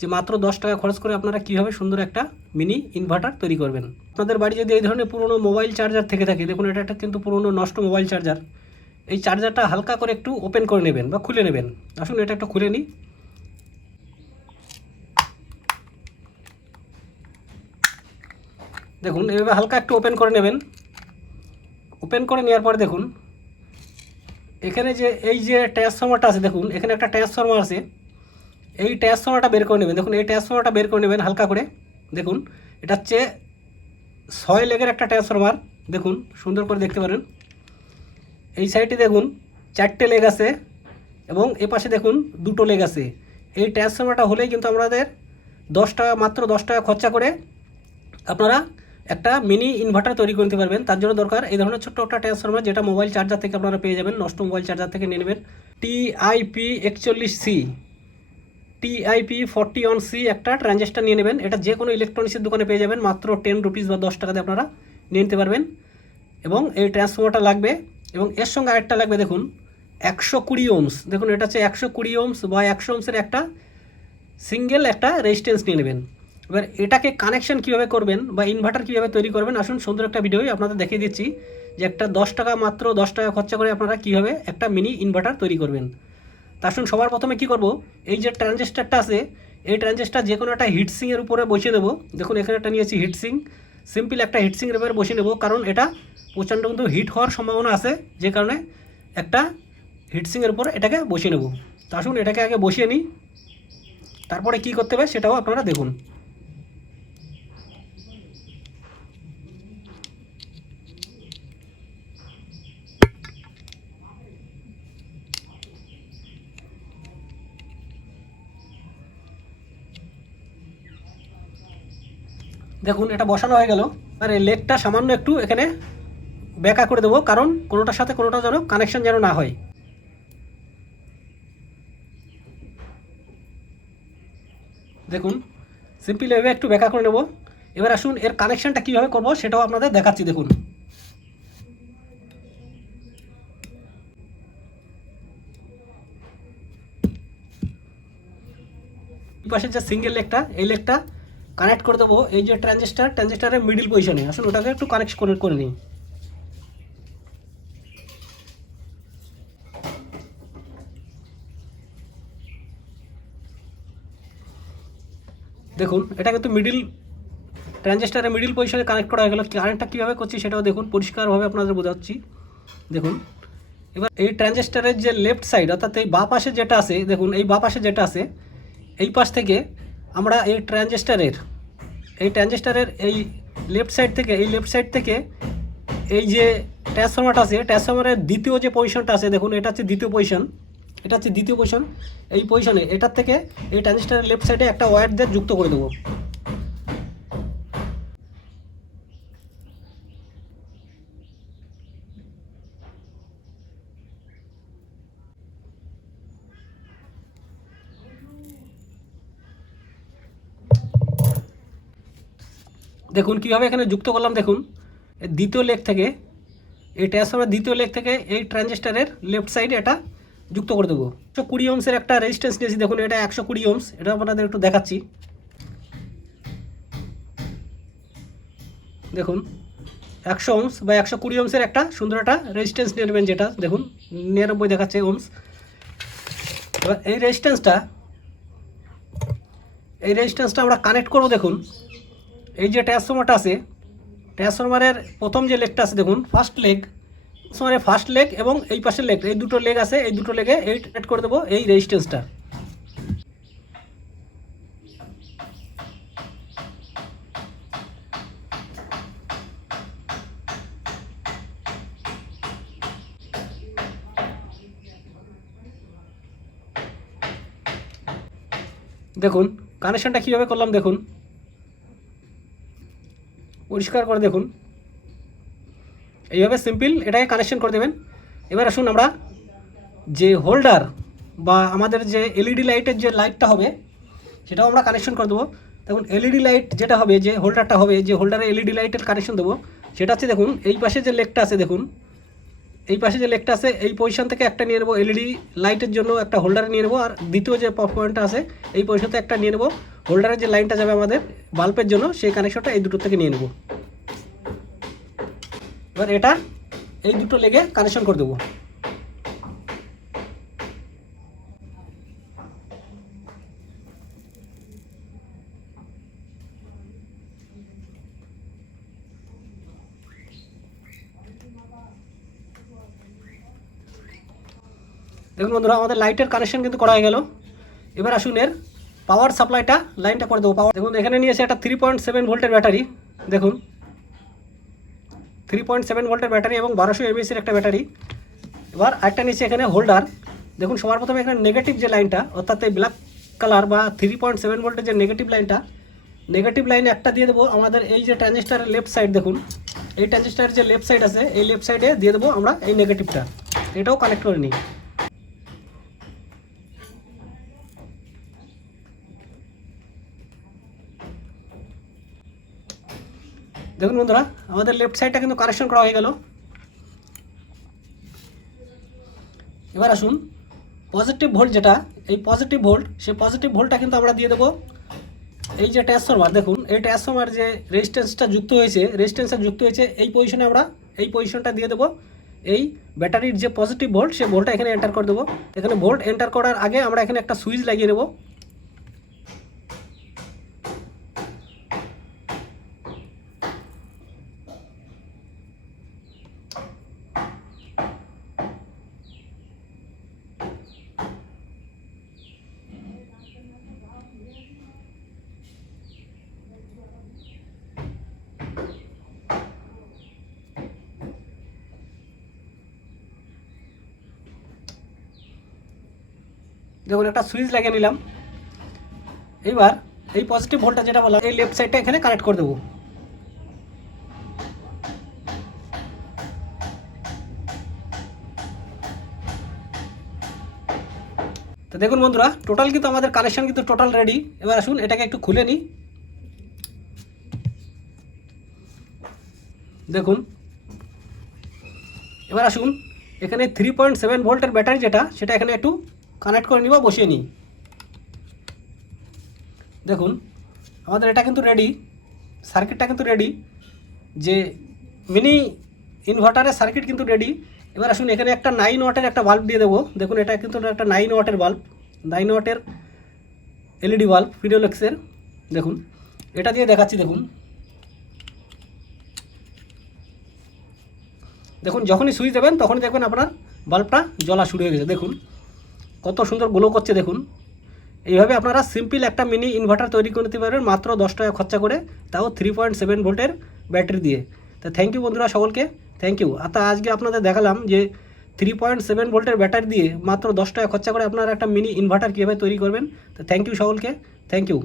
যে মাত্র দশ টাকা খরচ করে আপনারা কীভাবে সুন্দর একটা মিনি ইনভার্টার তৈরি করবেন। আপনাদের বাড়ি যদি এই ধরনের পুরনো মোবাইল চার্জার থেকে থাকে, দেখুন এটা একটা কিন্তু পুরনো নষ্ট মোবাইল চার্জার এই চার্জারটা হালকা করে একটু ওপেন করে নেবেন বা খুলে নেবেন। আসুন এটা একটু খুলে নিই। দেখুন, এভাবে হালকা একটু ওপেন করে নেবেন। ওপেন করে নেওয়ার পর দেখুন, এখানে যে এই যে ট্রান্সফর্মারটা আছে, দেখুন, এখানে একটা ট্রান্সফর্মার আছে। এই ট্রান্সফর্মারটা বের করে নেবেন। দেখুন, এই ট্রান্সফর্মারটা বের করে নেবেন হালকা করে। দেখুন, এটা হচ্ছে ছয় লেগের একটা ট্রান্সফর্মার দেখুন, সুন্দর করে দেখতে পারেন। এই সাইডে দেখুন, চারটে লেগ আছে এবং এ পাশে দেখুন, দুটো লেগ আছে। এই ট্রান্সফর্মারটা হলেই কিন্তু আমাদের দশ টাকা, মাত্র দশ টাকা খরচা করে আপনারা একটা মিনি ইনভার্টার তৈরি করে নিতে পারবেন। তার জন্য দরকার এই ধরনের ছোট্ট একটা ট্রান্সফর্মার যেটা মোবাইল চার্জার থেকে আপনারা পেয়ে যাবেন, নষ্ট মোবাইল চার্জার থেকে নিয়ে নেবেন। টিআইপি একচল্লিশ C TIP forty one C একটা ট্রানজিস্টার নিয়ে নেবেন। এটা যে কোনো ইলেকট্রনিক্সের দোকানে পেয়ে যাবেন। মাত্র টেন রুপিস বা দশ টাকাতে আপনারা নিয়ে নিতে পারবেন। এবং এই ট্রান্সফর্মারটা লাগবে। এবং এর সঙ্গে আরেকটা লাগবে, দেখুন, একশো কুড়ি ওমস দেখুন, এটা হচ্ছে একশো কুড়ি ওমস বা একশো ওমসের একটা সিঙ্গেল একটা রেজিস্ট্যান্স নিয়ে নেবেন। এবার এটাকে কানেকশন কীভাবে করবেন বা ইনভার্টার কীভাবে তৈরি করবেন, আসুন সুন্দর একটা ভিডিওই আপনাদের দেখিয়ে দিচ্ছি যে একটা দশ টাকা মাত্র দশ টাকা খরচা করে আপনারা কীভাবে একটা মিনি ইনভার্টার তৈরি করবেন। তা সঙ্গে সবার প্রথমে কী করব? এই যে ট্রানজিস্টারটা আছে, এই ট্রানজিস্টার যে কোনো একটা হিটসিংয়ের উপরে বসিয়ে দেবো দেখুন, এখানে একটা নিয়েছি হিটসিং সিম্পল একটা হিটসিংয়ের উপরে বসিয়ে নেব, কারণ এটা প্রচণ্ড কিন্তু হিট হওয়ার সম্ভাবনা আছে, যে কারণে একটা হিটসিংয়ের উপর এটাকে বসিয়ে নেব। তা আসুন, এটাকে আগে বসিয়ে নিই। তারপরে কি করতে হবে সেটাও আপনারা দেখুন। দেখুন, এটা বসানো হয়ে গেল। আর এই লেগটা সামান্য একটু এখানে ব্যাকা করে দেবো, কারণ কোনোটার সাথে কোনোটা যেন কানেকশন যেন না হয়। দেখুন সিম্পল এভাবে একটু ব্যাকা করে নেব। এবার আসুন, এর কানেকশানটা কীভাবে করব সেটাও আপনাদের দেখাচ্ছি, দেখুন। পাশের যে সিঙ্গেল লেগটা এই লেগটা কানেক্ট করে দেবো। এই যে ট্রানজিস্টার ট্রানজিস্টারের মিডিল পজিশনে আসুন, ওটাকে একটু কানেক্ট করে করে নিই। দেখুন এটা কিন্তু মিডিল ট্রানজিস্টারের মিডিল পজিশনে কানেক্ট করা হয়ে গেল। কারেন্টটা কীভাবে করছি সেটাও দেখুন, পরিষ্কারভাবে আপনাদের বোঝাচ্ছি। দেখুন, এবার এই ট্রানজিস্টারের যে লেফট সাইড অর্থাৎ এই বা পাশে যেটা আছে, দেখুন, এই বা পাশে যেটা আছে, এই পাশ থেকে আমরা এই ট্রানজিস্টারের এই ট্রানজিস্টারের এই লেফট সাইড থেকে, এই লেফট সাইড থেকে এই যে ট্রান্সফর্মারটা আছে ট্রান্সফর্মারের দ্বিতীয় যে পজিশনটা আছে, দেখুন, এটা হচ্ছে দ্বিতীয় পজিশন এটা হচ্ছে দ্বিতীয় পজিশন এই পজিশনে এটার থেকে এই ট্রানজিস্টারের লেফট সাইডে একটা ওয়্যার দিয়ে যুক্ত করে দেবো। দেখুন কীভাবে এখানে যুক্ত করলাম, দেখুন। দ্বিতীয় লেগ থেকে, এই ট্রান্সফর্মার দ্বিতীয় লেগ থেকে এই ট্রানজিস্টারের লেফট সাইডে এটা যুক্ত করে দেবো। একশো কুড়ি ওমসের একটা রেজিস্ট্যান্স নিয়েছি, দেখুন এটা একশো কুড়ি ওমস, এটা আপনাদের একটু দেখাচ্ছি। দেখুন, একশো ওমস বা একশো কুড়ি ওমসের একটা সুন্দর একটা রেজিস্ট্যান্স নিয়ে নেবেন যেটা, দেখুন, নিরানব্বই দেখাচ্ছে ওমস। এবার এই রেজিস্ট্যান্সটা এই রেজিস্ট্যান্সটা আমরা কানেক্ট করব, দেখুন। এই যে ট্রান্সফর্মারটা আছে, ট্রান্সফর্মারের প্রথম যে লেগটা আছে, দেখুন ফার্স্ট লেগ ট্রান্সফর্মারের ফার্স্ট লেগ এবং এই পাশের লেগ এই দুটো লেগ আছে, এই দুটো লেগে এই কানেক্ট করে দেবো, এই রেজিস্ট্যান্সটা দেখুন কানেকশনটা কীভাবে করলাম, দেখুন। পরিষ্কার করে দেখুন। এইভাবে সিম্পল এটাকে কানেকশন করে দেবেন। এবার আসুন আমরা যে হোল্ডার বা আমাদের যে এলইডি লাইটের যে লাইটটা হবে, সেটাও আমরা কানেকশন করে দেবো। দেখুন এলইডি লাইট যেটা হবে, যে হোল্ডারটা হবে, যে হোল্ডারে এলইডি লাইটের কানেকশন দেবো, সেটা হচ্ছে দেখুন, এই পাশে যে লেকটা আছে, দেখুন এই পাশে যে লেগটা আছে, এই পজিশন থেকে একটা নিয়ে নেব এলইডি লাইটের জন্য একটা হোল্ডারে নিয়ে নেব, আর দ্বিতীয় যে পপ পয়েন্টটা আছে, এই পজিশন থেকে একটা নিয়ে নেব। হোল্ডারের যে লাইনটা যাবে আমাদের বাল্বের জন্য, সেই কানেকশনটা এই দুটো থেকে নিয়ে নেব। এবার এটা, এই দুটো লেগে কানেকশন করে দেবো। দেখুন বন্ধুরা, আমাদের লাইটের কানেকশন কিন্তু করা হয়ে গেল। এবার আসুন এর পাওয়ার সাপ্লাইটা লাইনটা করে দেবো। পাওয়ার দেখুন, এখানে নিয়েছে একটা থ্রি পয়েন্ট সেভেন ভোল্টের ব্যাটারি, দেখুন। থ্রি পয়েন্ট সেভেন ভোল্টের ব্যাটারি এবং বারোশো এমএসির একটা ব্যাটারি। এবার একটা নিচে এখানে হোল্ডার দেখুন, সবার প্রথমে এখানে নেগেটিভ যে লাইনটা অর্থাৎ এই ব্ল্যাক কালার বা থ্রি পয়েন্ট সেভেন ভোল্টের যে নেগেটিভ লাইনটা নেগেটিভ লাইনে একটা দিয়ে দেবো আমাদের এই যে ট্রানজিস্টারের লেফট সাইড দেখুন। এই ট্রানজিস্টারের যে লেফট সাইড আছে, এই লেফট সাইডে দিয়ে দেবো আমরা এই নেগেটিভটা এটাও কানেক্ট করে নিই। দেখুন বন্ধুরা, আমাদের লেফট সাইডটা কিন্তু কানেকশন করা হয়ে গেল। এবার আসুন পজিটিভ ভোল্ট যেটা, এই পজিটিভ ভোল্ট সেই পজিটিভ ভোল্টটা কিন্তু আমরা দিয়ে দেবো। এই যে ট্রান্সফরমার দেখুন, এই ট্রান্সফরমার যে রেজিস্ট্যান্সটা যুক্ত হয়েছে রেজিস্ট্যান্সটা যুক্ত হয়েছে, এই পজিশনে আমরা, এই পজিশনটা দিয়ে দেবো। এই ব্যাটারির যে পজিটিভ ভোল্ট সেই ভোল্টটা এখানে এন্টার করে দেবো। এখানে ভোল্ট এন্টার করার আগে আমরা এখানে একটা সুইচ লাগিয়ে নেব। দেখুন, একটা সুইচ লাগিয়ে নিলাম। এইবার এই পজিটিভ ভোল্টটা যেটা বললাম, এই লেফট সাইডটা এখানে কানেক্ট করে দেবো। তো দেখুন বন্ধুরা টোটাল কিন্তু আমাদের কানেকশন কিন্তু টোটাল রেডি এবার আসুন, এটাকে একটু খুলে নিই। দেখুন। এবার আসুন, এখানে থ্রি পয়েন্ট সেভেন ভোল্টের ব্যাটারি যেটা, সেটা এখানে একটু কানেক্ট করে নিব, বসিয়ে নিই। দেখুন, আমাদের এটা কিন্তু রেডি সার্কিটটা কিন্তু রেডি যে মিনি ইনভার্টারের সার্কিট কিন্তু রেডি এবার আসুন, এখানে একটা নাইন ওয়াটের একটা বাল্ব দিয়ে দেবো। দেখুন, এটা কিন্তু একটা নাইন ওয়াটের বাল্ব নাইন ওয়াটের এলইডি বাল্ব ফিডিওলেক্সের দেখুন, এটা দিয়ে দেখাচ্ছি, দেখুন। দেখুন, যখনই সুইচ দেবেন, তখনই দেখবেন আপনার বাল্বটা জ্বলা শুরু হয়ে গেছে। দেখুন কত সুন্দর গ্লো করছে দেখুন। এইভাবে আপনারা সিম্পল একটা মিনি ইনভার্টার তৈরি করে নিতে পারবেন, মাত্র দশ টাকা খরচা করে, তাও থ্রি পয়েন্ট সেভেন ভোল্টের ব্যাটারি দিয়ে। তো থ্যাংক ইউ বন্ধুরা সকলকে থ্যাংক ইউ আর তা আজকে আপনাদের দেখালাম যে থ্রি পয়েন্ট সেভেন ভোল্টের ব্যাটারি দিয়ে মাত্র দশ টাকা খরচা করে আপনারা একটা মিনি ইনভার্টার কীভাবে তৈরি করবেন, তো থ্যাংক ইউ সকলকে থ্যাংক ইউ